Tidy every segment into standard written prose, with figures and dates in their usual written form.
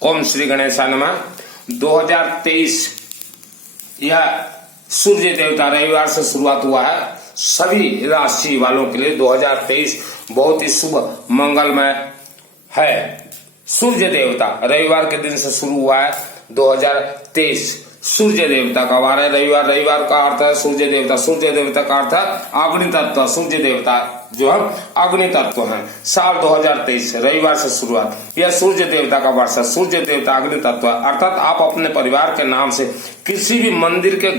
ओम श्री गणेशाय नमः। 2023 यह सूर्य देवता रविवार से शुरुआत हुआ है। सभी राशि वालों के लिए 2023 बहुत ही शुभ मंगलमय है। सूर्य देवता रविवार के दिन से शुरू हुआ है। 2023 सूर्य देवता का वार है रविवार। रविवार का अर्थ है सूर्य देवता। सूर्य देवता का अर्थ है अग्नि तत्व। सूर्य देवता जो है अग्नि तत्व है। साल 2023 रविवार से शुरुआत। यह सूर्य देवता का वर्ष है। सूर्य देवता अग्नि तत्व अर्थात आप अपने परिवार के नाम से किसी भी मंदिर के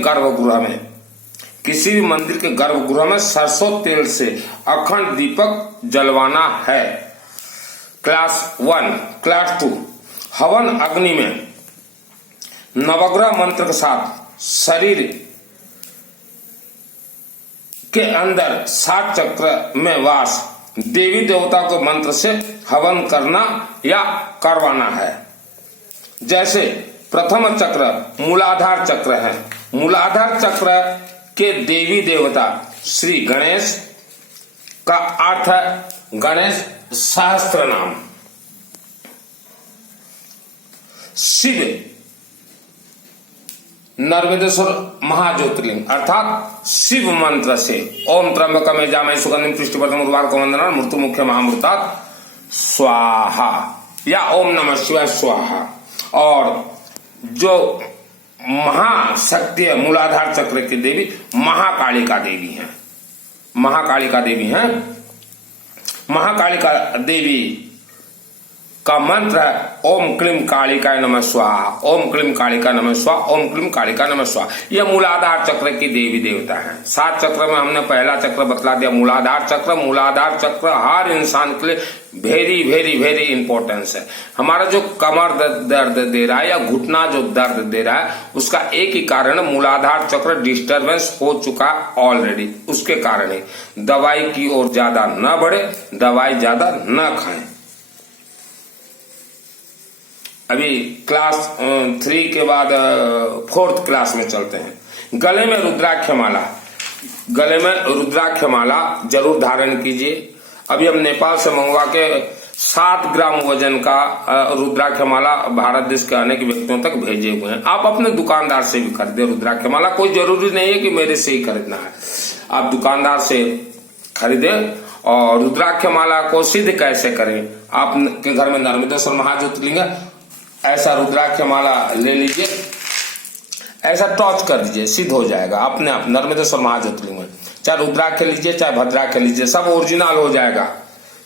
गर्भगृह में सरसों तेल से अखंड दीपक जलवाना है। क्लास 1। क्लास 2 हवन अग्नि में नवग्रह मंत्र के साथ शरीर के अंदर 7 चक्र में वास देवी देवता को मंत्र से हवन करना या करवाना है। जैसे प्रथम चक्र मूलाधार चक्र है। मूलाधार चक्र के देवी देवता श्री गणेश का अर्थ है गणेश सहस्त्र नाम। शिव नर्मदेश्वर महाज्योतिर्लिंग अर्थात शिव मंत्र से ओम त्र्यंबकम यजामहे सुगंधिम पुष्टिवर्धनम उर्वारुकम वंदनात् मृत्यु मुख्य महामृतात् स्वाहा या ओम नमः शिवाय स्वाहा। और जो महाशक्ति है मूलाधार चक्र की देवी महाकालिका देवी हैं। महाकालिका देवी हैं। महाकालिका देवी का मंत्र है ओम क्लीम कालिकाय नमः स्वाहा। ओम क्लीम कालिका नमः स्वाहा। ओम क्लीम कालिका नमः स्वाहा। यह मूलाधार चक्र की देवी देवता है। 7 चक्र में हमने पहला चक्र बतला दिया मूलाधार चक्र। मूलाधार चक्र हर इंसान के लिए वेरी वेरी वेरी इंपॉर्टेंस है। हमारा जो कमर दर्द दे रहा है या घुटना जो दर्द दे रहा है उसका एक ही कारण है मूलाधार चक्र डिस्टर्बेंस हो चुका ऑलरेडी। उसके कारण ही दवाई की ओर ज्यादा न बढ़े, दवाई ज्यादा न खाएं। अभी क्लास 3 के बाद 4th क्लास में चलते हैं। गले में रुद्राक्ष माला। गले में रुद्राक्ष माला जरूर धारण कीजिए। अभी हम नेपाल से मंगवा के 7 ग्राम वजन का रुद्राक्ष माला भारत देश के अनेक व्यक्तियों तक भेजे हुए हैं। आप अपने दुकानदार से भी खरीदे रुद्राक्ष माला। कोई जरूरी नहीं है कि मेरे से ही खरीदना है। आप दुकानदार से खरीदे। और रुद्राक्ष माला को सिद्ध कैसे करें? आपके घर में नर्मदेश्वर महाज्योतिर्लिंग है, ऐसा रुद्राक्ष माला ले लीजिए, ऐसा टॉर्च कर दीजिए, सिद्ध हो जाएगा अपने आप नर्मदेश्वर महाज्योतिर्लिंग में। चाहे रुद्राक्ष लीजिए चाहे भद्राक्ष लीजिए, सब ओरिजिनल हो जाएगा।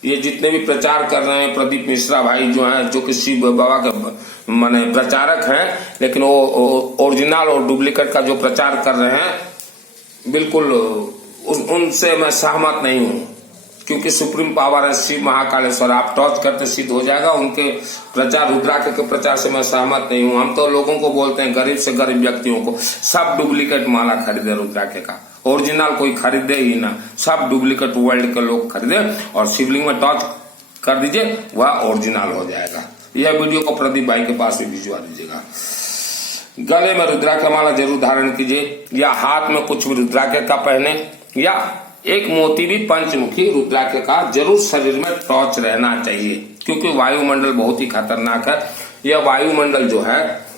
ये जितने भी प्रचार कर रहे हैं प्रदीप मिश्रा भाई जो हैं, जो कि शिव बाबा के माने प्रचारक हैं, लेकिन वो ओरिजिनल और डुप्लीकेट का जो प्रचार कर रहे हैं बिल्कुल उनसे मैं सहमत नहीं हूँ। क्योंकि सुप्रीम पावर है शिव महाकालेश्वर। आप टॉर्च करते सिद्ध हो जाएगा। उनके प्रचार रुद्राक्ष के प्रचार से मैं सहमत नहीं हूँ। हम तो लोगों को बोलते हैं, गरीब से गरीब व्यक्तियों को, सब डुप्लीकेट माला खरीदे रुद्राक्ष का। ओरिजिनल कोई खरीदे ही ना, सब डुप्लीकेट वर्ल्ड के लोग खरीदे और शिवलिंग में टॉर्च कर दीजिए, वह ओरिजिनल हो जाएगा। यह वीडियो को प्रदीप भाई के पास भी भिजवा दीजिएगा। गले में रुद्राक्ष माला जरूर धारण कीजिए या हाथ में कुछ भी रुद्राक्ष का पहने या एक मोती भी पंचमुखी रुद्राक्ष का जरूर शरीर में टॉर्च रहना चाहिए। क्योंकि वायुमंडल बहुत ही खतरनाक है। यह वायुमंडल जो है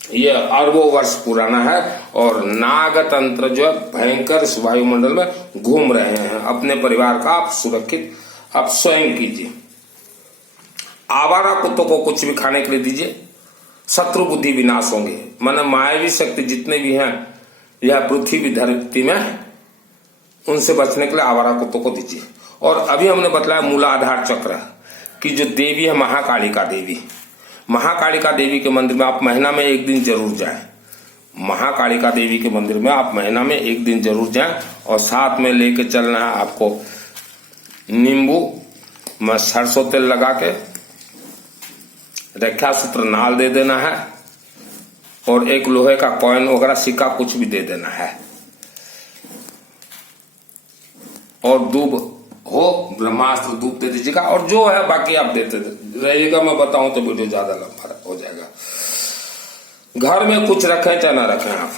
यह अरबों वर्ष पुराना है और नागतंत्र जो है भयंकर इस वायुमंडल में घूम रहे हैं। अपने परिवार का आप सुरक्षित आप स्वयं कीजिए। आवारा कुत्तों को कुछ भी खाने के लिए दीजिए, शत्रु बुद्धि विनाश होंगे। माने मायावी शक्ति जितने भी हैं यह पृथ्वी धरती में, उनसे बचने के लिए आवारा कुत्तों को दीजिए। और अभी हमने बतलाया मूलाधार चक्र की जो देवी है महाकालिका देवी। महाकालिका देवी के मंदिर में आप महीना में 1 दिन जरूर जाएं। महाकालिका देवी के मंदिर में आप महीना में 1 दिन जरूर जाएं। और साथ में लेके चलना है आपको नींबू में सरसों तेल लगा के रक्षा सूत्र नाल दे देना है और एक लोहे का कॉइन वगैरह सिक्का कुछ भी दे देना है। और दूब हो ब्रह्मास्त्र दूब दे दीजिएगा। और जो है बाकी आप देते रहिएगा। मैं बताऊं तो वीडियो ज्यादा लंबा हो जाएगा। घर में कुछ रखें चाहे ना रखें, आप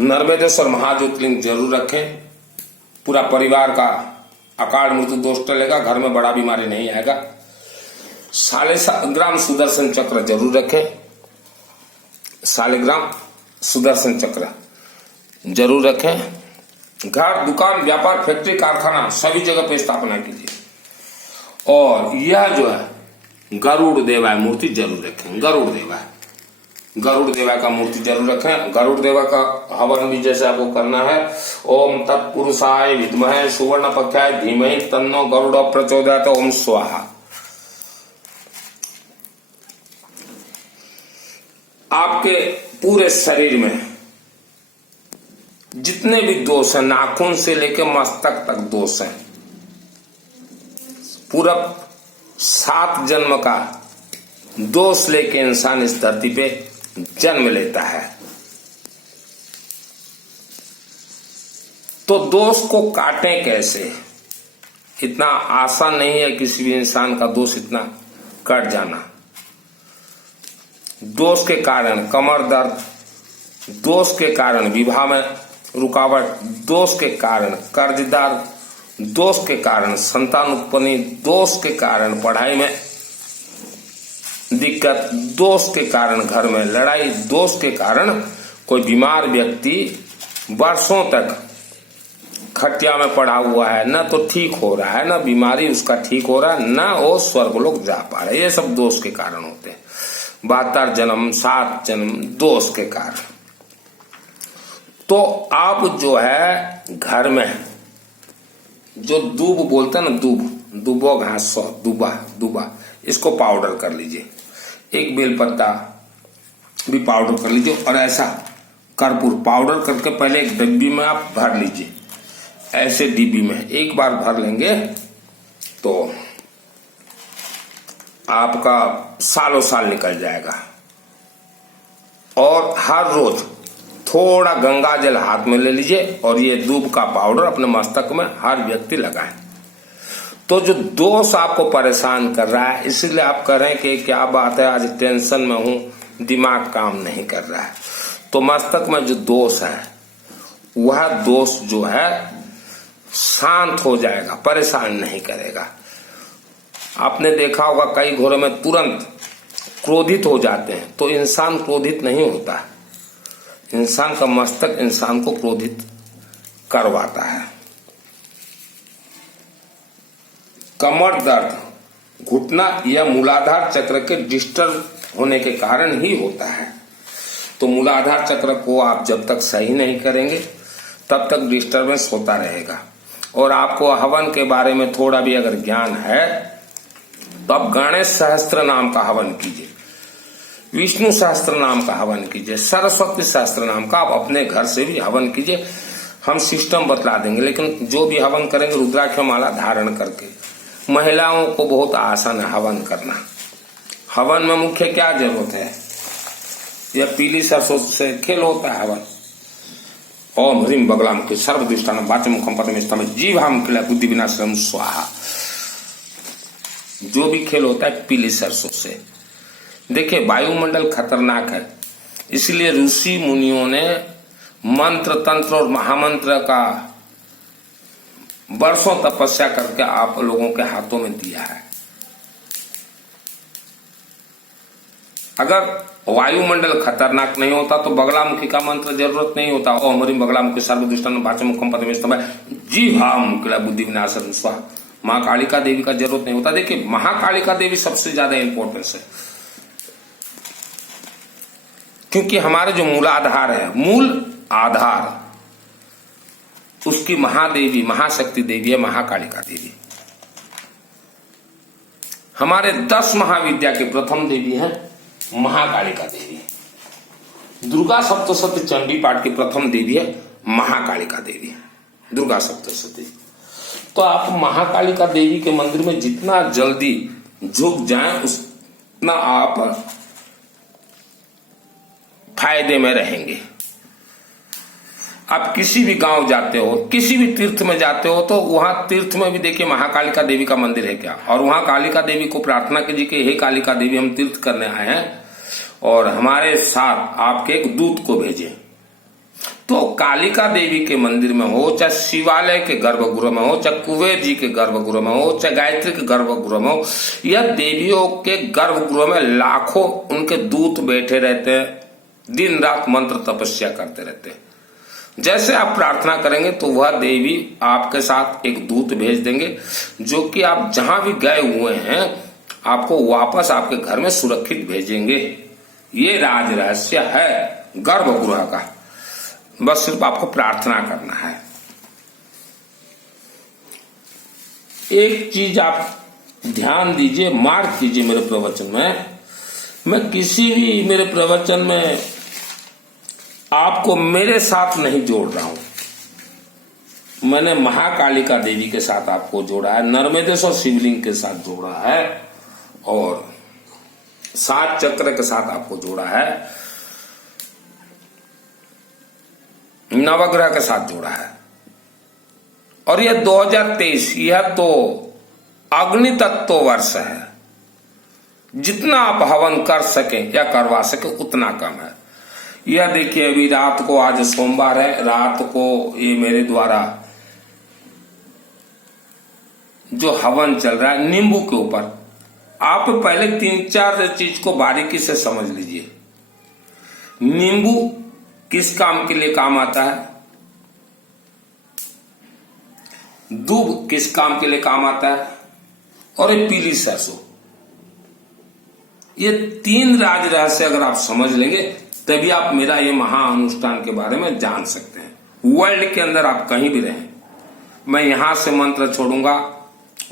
नर्मदेश्वर महाज्योतिर्लिंग जरूर रखें। पूरा परिवार का अकाल मृत्यु दोष टलेगा। घर में बड़ा बीमारी नहीं आएगा। शालिग्राम सुदर्शन चक्र जरूर रखें। शालिग्राम सुदर्शन चक्र जरूर रखें। घर, दुकान, व्यापार, फैक्ट्री, कारखाना सभी जगह पे स्थापना कीजिए। और यह जो है गरुड़ देवा मूर्ति जरूर रखें। गरुड़ देवा का मूर्ति जरूर रखें। गरुड़ देवा का हवन भी जैसे आपको करना है, ओम तत्पुरुषाय विद्महे सुवर्ण पक्षाय धीमहि तन्नो गरुड़ प्रचोदयात्, ओम स्वाहा। आपके पूरे शरीर में जितने भी दोष हैं, नाखून से लेकर मस्तक तक दोष हैं, पूरा 7 जन्म का दोष लेके इंसान इस धरती पे जन्म लेता है। तो दोष को काटें कैसे? इतना आसान नहीं है किसी भी इंसान का दोष इतना कट जाना। दोष के कारण कमर दर्द, दोष के कारण विवाह में रुकावट, दोष के कारण कर्जदार, दोष के कारण संतान उत्पत्ति, दोष के कारण पढ़ाई में दिक्कत, दोष के कारण घर में लड़ाई, दोष के कारण कोई बीमार व्यक्ति वर्षों तक खटिया में पड़ा हुआ है, न तो ठीक हो रहा है, न बीमारी उसका ठीक हो रहा है, न वो स्वर्गलोक जा पा रहा है। ये सब दोष के कारण होते हैं। 72 जन्म, 7 जन्म दोष के कारण। तो आप जो है घर में जो दूब बोलते हैं ना, दूबो घास, दूबा, इसको पाउडर कर लीजिए। एक बेलपत्ता भी पाउडर कर लीजिए। और ऐसा कर्पूर पाउडर करके पहले एक डिब्बी में आप भर लीजिए। ऐसे डिब्बी में एक बार भर लेंगे तो आपका सालों साल निकल जाएगा। और हर रोज थोड़ा गंगा जल हाथ में ले लीजिए और ये दूब का पाउडर अपने मस्तक में हर व्यक्ति लगाए। तो जो दोष आपको परेशान कर रहा है, इसीलिए आप कह रहे हैं कि क्या बात है, आज टेंशन में हूं, दिमाग काम नहीं कर रहा है, तो मस्तक में जो दोष है वह दोष जो है शांत हो जाएगा, परेशान नहीं करेगा। आपने देखा होगा कई घरों में तुरंत क्रोधित हो जाते हैं, तो इंसान क्रोधित नहीं होता। इंसान का मस्तक इंसान को क्रोधित करवाता है। कमर दर्द, घुटना या मूलाधार चक्र के डिस्टर्ब होने के कारण ही होता है। तो मूलाधार चक्र को आप जब तक सही नहीं करेंगे तब तक डिस्टर्बेंस होता रहेगा। और आपको हवन के बारे में थोड़ा भी अगर ज्ञान है तो आप गणेश सहस्त्र नाम का हवन कीजिए, विष्णु सहस्त्र नाम का हवन कीजिए, सरस्वती सहस्त्र नाम का आप अपने घर से भी हवन कीजिए। हम सिस्टम बतला देंगे, लेकिन जो भी हवन करेंगे रुद्राक्ष माला धारण करके। महिलाओं को बहुत आसान है हवन करना। हवन में मुख्य क्या जरूरत है? यह पीली सरसों से खेल होता है हवन। ओम ह्रीम बगलाम के सर्वदुष्टान वाचम मुखम पदम स्तम जीवाम किला बुद्धि विनाशम स्वाहा। जो भी खेल होता है पीली सरसों से। देखिए वायुमंडल खतरनाक है, इसलिए ऋषि मुनियों ने मंत्र तंत्र और महामंत्र का वर्षों तपस्या करके आप लोगों के हाथों में दिया है। अगर वायुमंडल खतरनाक नहीं होता तो बगलामुखी का मंत्र जरूरत नहीं होता। ओम ह्रीम बगलामुखी सर्वदुष्टान वाचम मुखम पदम स्तम जीवाम किला बुद्धि विनाशम स्वाहा। माँ कालिका देवी का जरूरत नहीं होता। देखिए महाकालिका देवी सबसे ज्यादा इंपॉर्टेंस है, क्योंकि हमारे जो मूलाधार है, मूल आधार उसकी महादेवी महाशक्ति देवी है, महाकालिका देवी। हमारे 10 महाविद्या के प्रथम देवी है महाकालिका देवी। दुर्गा सप्तशती चंडी पाठ की प्रथम देवी है महाकालिका देवी, दुर्गा सप्तशती। तो आप महाकालिका देवी के मंदिर में जितना जल्दी झुक जाएं उतना आप फायदे में रहेंगे। आप किसी भी गांव जाते हो, किसी भी तीर्थ में जाते हो, तो वहां तीर्थ में भी देखिए महाकालिका देवी का मंदिर है क्या, और वहां कालिका देवी को प्रार्थना कीजिए कि हे कालिका देवी, हम तीर्थ करने आए हैं और हमारे साथ आपके एक दूत को भेजें। तो कालिका देवी के मंदिर में हो, चाहे शिवालय के गर्भगृह में हो, चाहे कुबेर जी के गर्भगृह में हो, चाहे गायत्री के गर्भगृह में हो, या देवियों के गर्भगृह में लाखों उनके दूत बैठे रहते हैं, दिन रात मंत्र तपस्या करते रहते हैं। जैसे आप प्रार्थना करेंगे तो वह देवी आपके साथ एक दूत भेज देंगे, जो कि आप जहां भी गए हुए हैं आपको वापस आपके घर में सुरक्षित भेजेंगे। ये राज रहस्य है गर्भगृह का। बस सिर्फ आपको प्रार्थना करना है। एक चीज आप ध्यान दीजिए, मार्क कीजिए मेरे प्रवचन में, मैं किसी भी मेरे प्रवचन में आपको मेरे साथ नहीं जोड़ रहा हूं। मैंने महाकालिका देवी के साथ आपको जोड़ा है, नर्मदेश्वर शिवलिंग के साथ जोड़ा है, और 7 चक्र के साथ आपको जोड़ा है, नवग्रह के साथ जोड़ा है। और यह 2023 यह तो अग्नि तत्व वर्ष है। जितना आप हवन कर सके या करवा सके उतना कम है। यह देखिए, अभी रात को, आज सोमवार है, रात को ये मेरे द्वारा जो हवन चल रहा है नींबू के ऊपर, आप पहले 3-4 चीज को बारीकी से समझ लीजिए। नींबू किस काम के लिए काम आता है, दूब किस काम के लिए काम आता है, और ये पीली सरसों, ये 3 राज रहस्य अगर आप समझ लेंगे तभी आप मेरा ये महाअनुष्ठान के बारे में जान सकते हैं। वर्ल्ड के अंदर आप कहीं भी रहें, मैं यहां से मंत्र छोड़ूंगा,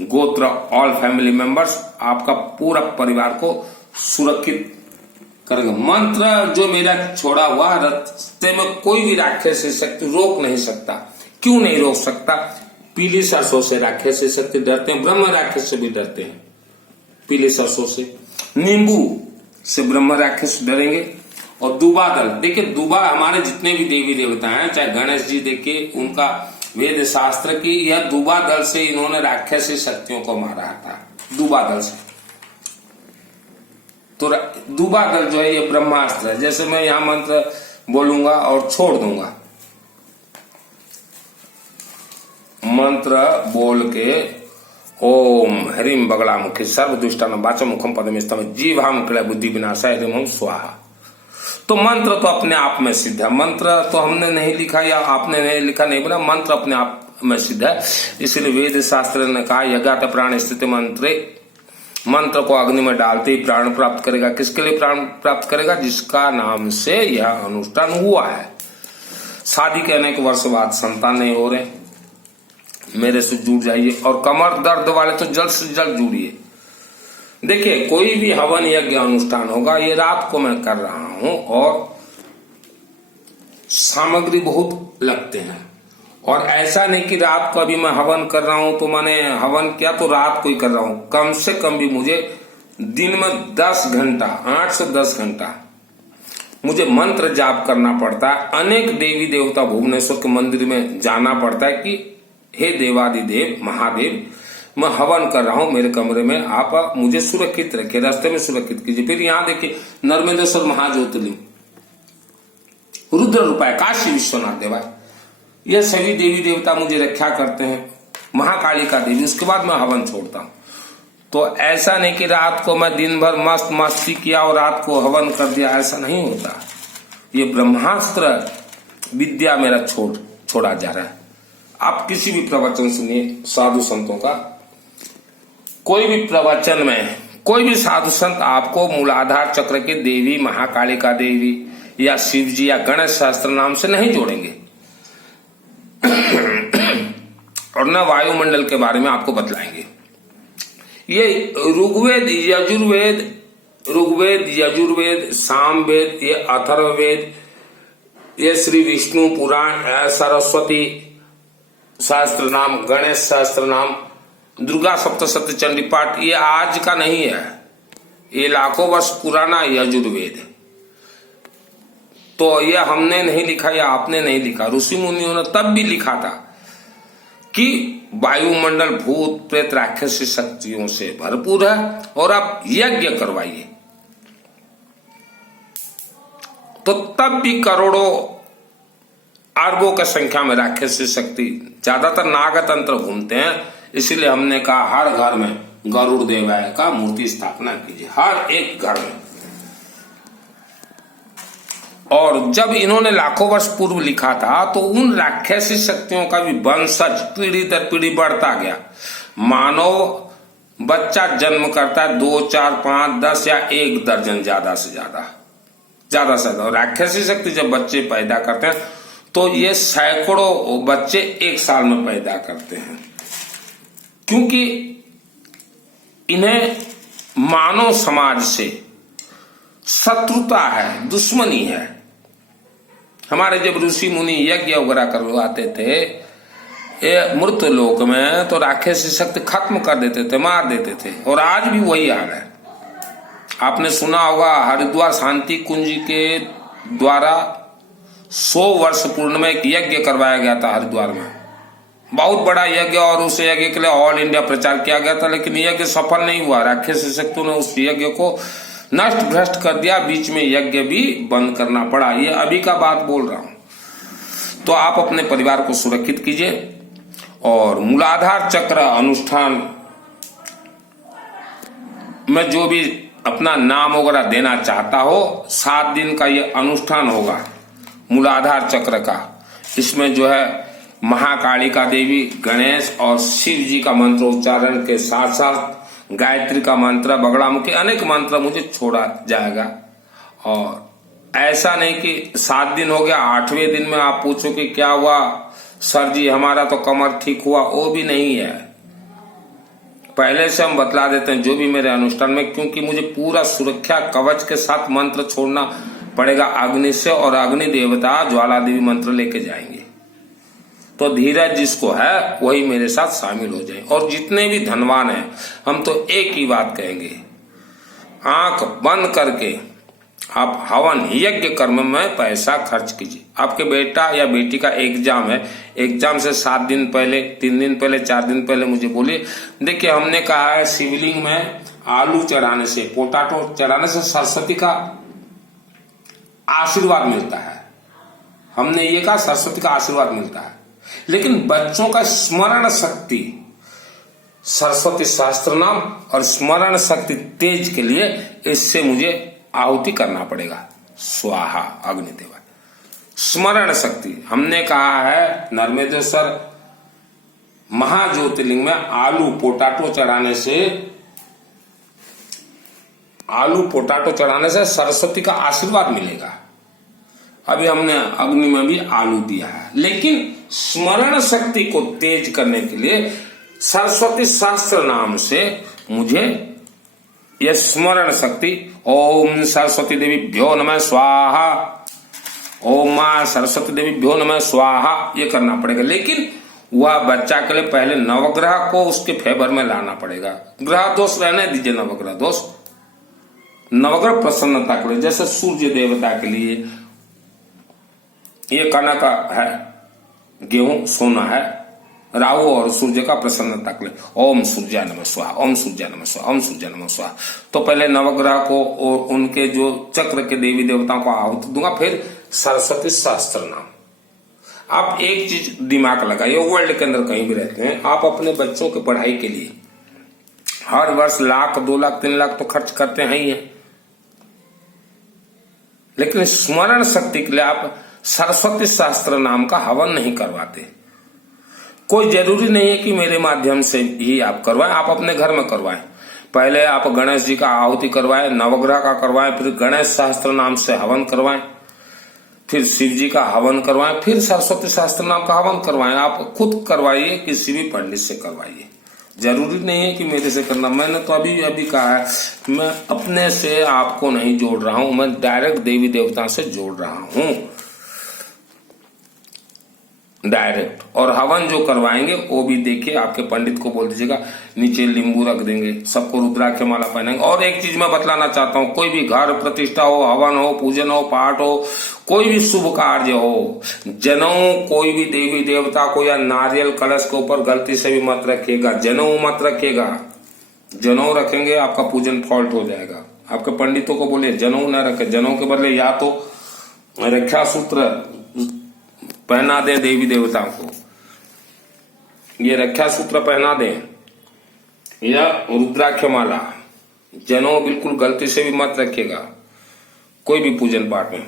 गोत्र ऑल फैमिली मेंबर्स, आपका पूरा परिवार को सुरक्षित करेंगे। मंत्र जो मेरा छोड़ा हुआ, रास्ते में कोई भी राक्षस से शक्ति रोक नहीं सकता। क्यों नहीं रोक सकता? पीली सरसों से राक्षस से शक्ति डरते हैं, ब्रह्म राक्षस से भी डरते हैं। पीली सरसों से, नींबू से ब्रह्म राक्षस डरेंगे, और दूबा दल, देखिए दूबा हमारे जितने भी देवी देवता हैं, चाहे गणेश जी देखिए, उनका वेद शास्त्र की यह दूबा दल से इन्होंने राक्षसी शक्तियों को मारा था, दूबा दल से। तो दूबा दल जो है ये ब्रह्मास्त्र है। जैसे मैं यहां मंत्र बोलूंगा और छोड़ दूंगा, मंत्र बोल के ओम ह्रीम बगला मुखी सर्व दुष्टान वाचम मुखम पदम स्तम जीवाम क्रिया बुद्धि विनाशाय ह्रीम स्वाहा। तो मंत्र तो अपने आप में सिद्ध है। मंत्र तो हमने नहीं लिखा या आपने नहीं लिखा, नहीं बना, मंत्र अपने आप में सिद्ध है। इसलिए वेद शास्त्र ने कहा यज्ञात प्राण स्थिति मंत्रे, मंत्र को अग्नि में डालते ही प्राण प्राप्त करेगा। किसके लिए प्राण प्राप्त करेगा? जिसका नाम से यह अनुष्ठान हुआ है। शादी के अनेक वर्ष बाद संतान नहीं हो रहे, मेरे से जुड़ जाइए। और कमर दर्द वाले तो जल्द से जल्द जुड़िए। देखिए, कोई भी हवन यज्ञ अनुष्ठान होगा, ये रात को मैं कर रहा हूं, और सामग्री बहुत लगते हैं। और ऐसा नहीं कि रात को अभी मैं हवन कर रहा हूं तो मैंने हवन किया तो रात को ही कर रहा हूं। कम से कम भी मुझे दिन में 10 घंटा, 8 से 10 घंटा मुझे मंत्र जाप करना पड़ता है। अनेक देवी देवता भुवनेश्वर के मंदिर में जाना पड़ता है कि हे देवादिदेव महादेव, मैं हवन कर रहा हूं, मेरे कमरे में आप मुझे सुरक्षित रखिए, रास्ते में सुरक्षित कीजिए। फिर यहां देखिए, नर्मदेश्वर महाज्योतिर्लिंग, रुद्र रूपाय, काशी विश्वनाथ देवाय, ये सभी देवी देवता मुझे रक्षा करते हैं, महाकालिका देवी। उसके बाद मैं हवन छोड़ता हूं। तो ऐसा नहीं कि रात को मैं दिन भर मस्त मस्ती किया और रात को हवन कर दिया, ऐसा नहीं होता। ये ब्रह्मास्त्र विद्या मेरा छोड़ा जा रहा है। आप किसी भी प्रवचन सुनिए साधु संतों का, कोई भी प्रवचन में कोई भी साधु संत आपको मूलाधार चक्र के देवी महाकालिका देवी या शिव जी या गणेश शास्त्र नाम से नहीं जोड़ेंगे और न वायुमंडल के बारे में आपको बतलाएंगे। ये ऋग्वेद, यजुर्वेद, सामवेद, ये अथर्ववेद, ये श्री विष्णु पुराण, सरस्वती शास्त्र नाम, गणेश शास्त्र नाम, दुर्गा सप्तशती चंडी पाठ, ये आज का नहीं है, ये लाखों वर्ष पुराना यजुर्वेद। तो ये हमने नहीं लिखा या आपने नहीं लिखा, ऋषि मुनियों ने तब भी लिखा था कि वायुमंडल भूत प्रेत राक्षसी शक्तियों से भरपूर है और आप यज्ञ करवाइए। तो तब भी करोड़ों अरबों की संख्या में राक्षसी शक्ति, ज्यादातर नागतंत्र घूमते हैं, इसीलिए हमने कहा हर घर में गरुड़ देवाय का मूर्ति स्थापना कीजिए, हर एक घर में। और जब इन्होंने लाखों वर्ष पूर्व लिखा था तो उन राक्षसी शक्तियों का भी वंशज पीढ़ी दर पीढ़ी बढ़ता गया। मानव बच्चा जन्म करता है 2, 4, 5, 10 या 1 दर्जन, ज्यादा से ज्यादा। राक्षसी शक्ति जब बच्चे पैदा करते हैं तो ये सैकड़ों बच्चे 1 साल में पैदा करते हैं, क्योंकि इन्हें मानव समाज से शत्रुता है, दुश्मनी है। हमारे जब ऋषि मुनि यज्ञ वगैरह करवाते थे ये मृत लोक में, तो राक्षसी शक्ति खत्म कर देते थे, मार देते थे, और आज भी वही हाल है। आपने सुना होगा हरिद्वार शांति कुंज के द्वारा 100 वर्ष पूर्ण में एक यज्ञ करवाया गया था हरिद्वार में, बहुत बड़ा यज्ञ, और उस यज्ञ के लिए ऑल इंडिया प्रचार किया गया था, लेकिन यज्ञ सफल नहीं हुआ। राक्षसी शक्तियों ने उस यज्ञ को नष्ट भ्रष्ट कर दिया, बीच में यज्ञ भी बंद करना पड़ा। ये अभी का बात बोल रहा हूं। तो आप अपने परिवार को सुरक्षित कीजिए, और मूलाधार चक्र अनुष्ठान में जो भी अपना नाम वगैरह देना चाहता हो, 7 दिन का ये अनुष्ठान होगा मूलाधार चक्र का। इसमें जो है महाकालिका देवी, गणेश और शिव जी का मंत्र उच्चारण के साथ साथ गायत्री का मंत्र, बगड़ामुखी, अनेक मंत्र मुझे छोड़ा जाएगा। और ऐसा नहीं कि 7 दिन हो गया, 8वें दिन में आप पूछो कि क्या हुआ सर जी, हमारा तो कमर ठीक हुआ, वो भी नहीं है। पहले से हम बतला देते हैं जो भी मेरे अनुष्ठान में, क्योंकि मुझे पूरा सुरक्षा कवच के साथ मंत्र छोड़ना पड़ेगा अग्नि से, और अग्नि देवता ज्वाला देवी मंत्र लेके जाएंगे। तो धीरज जिसको है वही मेरे साथ शामिल हो जाए। और जितने भी धनवान हैं, हम तो एक ही बात कहेंगे, आंख बंद करके आप हवन यज्ञ कर्म में पैसा खर्च कीजिए। आपके बेटा या बेटी का एग्जाम है, एग्जाम से 7 दिन पहले, 3 दिन पहले, 4 दिन पहले मुझे बोलिए। देखिए, हमने कहा है शिवलिंग में आलू चढ़ाने से, पोटैटो चढ़ाने से सरस्वती का आशीर्वाद मिलता है। हमने ये कहा सरस्वती का आशीर्वाद मिलता है, लेकिन बच्चों का स्मरण शक्ति, सरस्वती शास्त्र नाम और स्मरण शक्ति तेज के लिए इससे मुझे आहुति करना पड़ेगा। स्वाहा अग्निदेवा। स्मरण शक्ति हमने कहा है नर्मदेश्वर महाज्योतिर्लिंग में आलू पोटैटो चढ़ाने से सरस्वती का आशीर्वाद मिलेगा। अभी हमने अग्नि में भी आलू दिया है, लेकिन स्मरण शक्ति को तेज करने के लिए सरस्वती शास्त्र नाम से मुझे यह स्मरण शक्ति, ओम सरस्वती देवी भ्यो नमः स्वाहा, ओम मां सरस्वती देवी भ्यो नमः स्वाहा, ये करना पड़ेगा। लेकिन वह बच्चा के लिए पहले नवग्रह को उसके फेवर में लाना पड़ेगा। ग्रह दोष रहने दीजिए, नवग्रह दोष, नवग्रह प्रसन्नता के लिए, जैसे सूर्य देवता के लिए ये कनक है, गेहूं सोना है, राहु और सूर्य का प्रसन्नता के लिए ओम सूर्याय नमः स्वाहा, ओम सूर्याय नमः स्वाहा, ओम सूर्याय नमः स्वाहा। तो पहले नवग्रह को और उनके जो चक्र के देवी देवताओं को आहुति दूंगा, फिर सरस्वती शास्त्र नाम। आप एक चीज दिमाग लगाइए, वर्ल्ड के अंदर कहीं भी रहते हैं, आप अपने बच्चों की पढ़ाई के लिए हर वर्ष 1 लाख, 2 लाख, 3 लाख तो खर्च करते हैं ही हैं, लेकिन स्मरण शक्ति के लिए आप सरस्वती शास्त्र नाम का हवन नहीं करवाते। कोई जरूरी नहीं है कि मेरे माध्यम से ही आप करवाएं, आप अपने घर में करवाएं। पहले आप गणेश जी का आहुति करवाएं, नवग्रह का करवाएं, फिर गणेश शास्त्र नाम से हवन करवाएं, फिर शिव जी का हवन करवाएं, फिर सरस्वती शास्त्र नाम का हवन करवाएं। आप खुद करवाइए, किसी भी पंडित से करवाइए, जरूरी नहीं है कि मेरे से करना। मैंने तो अभी कहा है, मैं अपने से आपको नहीं जोड़ रहा हूं, मैं डायरेक्ट देवी देवता से जोड़ रहा हूं, डायरेक्ट। और हवन जो करवाएंगे वो भी देखिए, आपके पंडित को बोल दीजिएगा नीचे नींबू रख देंगे, सबको रुद्राक्ष माला पहनाएंगे। और एक चीज मैं बतलाना चाहता हूँ, कोई भी घर प्रतिष्ठा हो, हवन हो, पूजन हो, पाठ हो, कोई भी शुभ कार्य हो, जनेऊ कोई भी देवी देवता को या नारियल कलश के ऊपर गलती से भी मत रखिएगा, जनेऊ मत रखिएगा। जनेऊ रखेंगे आपका पूजन फॉल्ट हो जाएगा। आपके पंडितों को बोले जनेऊ न रखे, जनेऊ के बदले या तो रक्षा सूत्र पहना दें देवी देवताओं को, ये रक्षा सूत्र पहना दें, या रुद्राक्ष माला। जनेऊ बिल्कुल गलती से भी मत रखिएगा कोई भी पूजन पाठ में।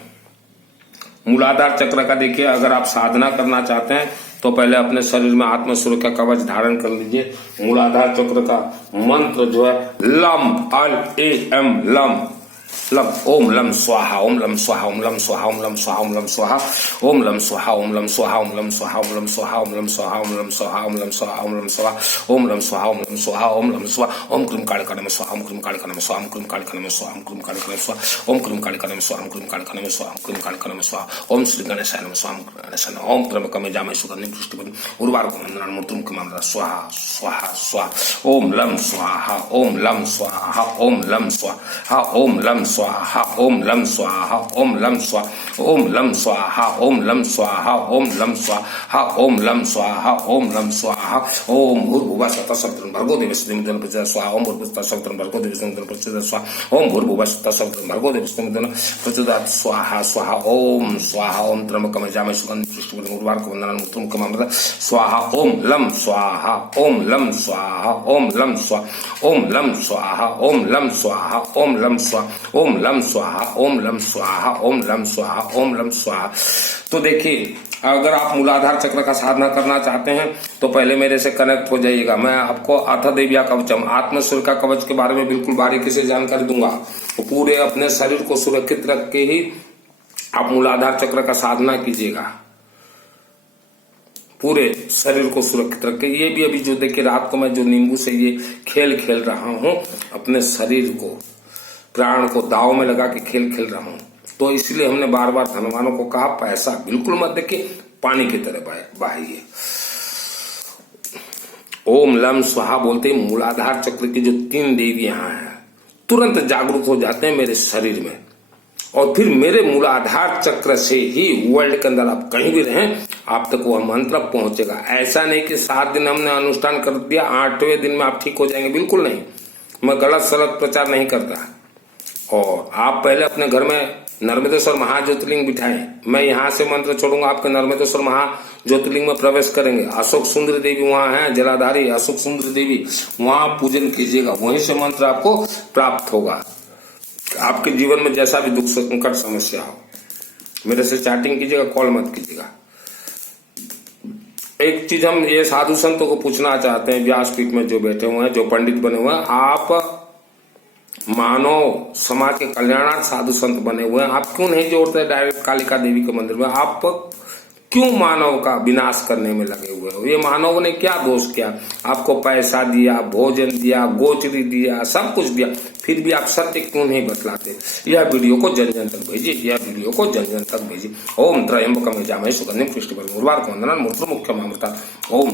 मूलाधार चक्र का देखिए, अगर आप साधना करना चाहते हैं तो पहले अपने शरीर में आत्म सुरक्षा कवच धारण कर लीजिए। मूलाधार चक्र का मंत्र जो है लम, LAM, लम लम, ओम लम स्वाहा, ओम लम स्वाहा, ओम लम स्वाहा, ओम लम स्वाहा, ओम लम स्वाहा, ओम लम स्वाहा, ओम लम स्वाहा, ओम लम स्वाहा, ओम लम स्वाहा, ओम लम स्वाहा, ओम लम स्वाहा, ओम लम स्वाहा, ओम लम स्वाहा, ओम लम स्वाहा, ओम लम स्वाहा, ओम लम स्वाहा, ओम क्रीम कालिका नमः स्वाहा, ओम क्रीम कालिका नमः स्वाहा, ओम क्रीम कालिका नमः स्वाहा, ओम क्रीम कालिका नमः स्वाहा, ओम क्रीम कालिका नमः स्वाहा, ओम क्रीम कालिका नमः स्वाहा, ओम क्रीम कालिका नमः स्वाहा, ओम श्री गणेशाय नमः स्वाहा, ओम गणेशाय नमः, ओम त्र्यंबकम यजामहे सुगंधिं पुष्टिवर्धनम् उर्वारुकं वन्दनान् मृत्युमुखमामृतात् स्वाहा स्वाहा स्वाहा, ओम लम स्वाहा, ओम लम स्वाहा, ओम लम स्वाहा, ओम लम स्वाहा, ओम लम स्वाहा, ओम लम स्वाहा, ओम लम स्वाहा, ओम लम स्वाहा, ओम लम स्वाहा, ओम लम स्वाहा, ओम लम स्वाहा, ओम भूर्भुवः स्वतः सवितुर्वरेण्यं भर्गो देवस्य धीमहि प्रचोदयात् स्वाहा, ओम भूर्भुवः स्वतः सवितुर्वरेण्यं भर्गो देवस्य धीमहि प्रचोदयात् स्वाहा, ओम भूर्भुवः स्वतः सवितुर्वरेण्यं भर्गो देवस्य धीमहि प्रचोदयात् स्वाहा स्वाहा, ओम स्वाहा, ओम त्र्यंबकम यजामहे सुगंधिं पुष्टिवर्धनम् उर्वारुकं वन्दनान् मृत्युमुखमामृतात् स्वाहा, ओम लम स्वाहा, ओम लम स्वाहा, ओम लम स्वाहा, ओम लम स्वाहा, ओम लम स्वाहा, ओम लम स्वाहा, ओम लम स्वाहा, ओम लम स्वाहा, ओम लम स्वाहा, ओम लम स्वाहा। तो देखिए, अगर आप मूलाधार चक्र का साधना करना चाहते हैं तो पहले मेरे से कनेक्ट हो जाइएगा। मैं आपको अथ देव्या कवचम, आत्म सुरक्षा कवच के बारे में बिल्कुल बारीकी से जानकारी दूंगा। तो पूरे अपने शरीर को सुरक्षित रख के ही आप मूलाधार चक्र का साधना कीजिएगा। पूरे शरीर को सुरक्षित रख के। ये भी अभी जो देखिए रात को मैं जो नींबू से ये खेल खेल रहा हूँ, अपने शरीर को, प्राण को दाव में लगा के खेल खेल रहा हूँ। तो इसलिए हमने बार बार धनवानों को कहा पैसा बिल्कुल मत देखिए, पानी की तरह बहाइए। ओम लम स्वाहा बोलते ही मूलाधार चक्र की जो 3 देवियां हैं तुरंत जागरूक हो जाते हैं मेरे शरीर में, और फिर मेरे मूलाधार चक्र से ही वर्ल्ड के अंदर आप कहीं भी रहें आप तक वह मंत्र पहुंचेगा। ऐसा नहीं कि 7 दिन हमने अनुष्ठान कर दिया 8वें दिन में आप ठीक हो जाएंगे, बिल्कुल नहीं। मैं गलत सलत प्रचार नहीं करता। और आप पहले अपने घर में नर्मदेश्वर महाज्योतिर्लिंग बिठाएं। मैं यहाँ से मंत्र छोड़ूंगा, आपके नर्मदेश्वर महाज्योतिर्लिंग में प्रवेश करेंगे। अशोक सुंदरी देवी वहां है, जलाधारी अशोक सुंदरी देवी, वहां पूजन कीजिएगा, वहीं से मंत्र आपको प्राप्त होगा। आपके जीवन में जैसा भी दुख संकट समस्या हो, मेरे से चैटिंग कीजिएगा, कॉल मत कीजिएगा। एक चीज हम ये साधु संतों को पूछना चाहते हैं, व्यासपीठ में जो बैठे हुए हैं, जो पंडित बने हुए हैं, आप मानव समाज के कल्याणार्थ साधु संत बने हुए हैं, आप क्यों नहीं जोड़ते डायरेक्ट कालिका देवी के मंदिर में? आप क्यों मानव का विनाश करने में लगे हुए हो? ये मानव ने क्या दोष किया? आपको पैसा दिया, भोजन दिया, गोचरी दिया, सब कुछ दिया, फिर भी आप सत्य क्यों नहीं बतलाते? यह वीडियो को जन जन तक भेजिए, यह वीडियो को जन जन तक भेजिए। ओम त्र्यंबकम यजामहे सुगंधिं पुष्टिवर्धनम् उर्वारुकं वन्दनान् मृत्युमुखमामृतात्। ओम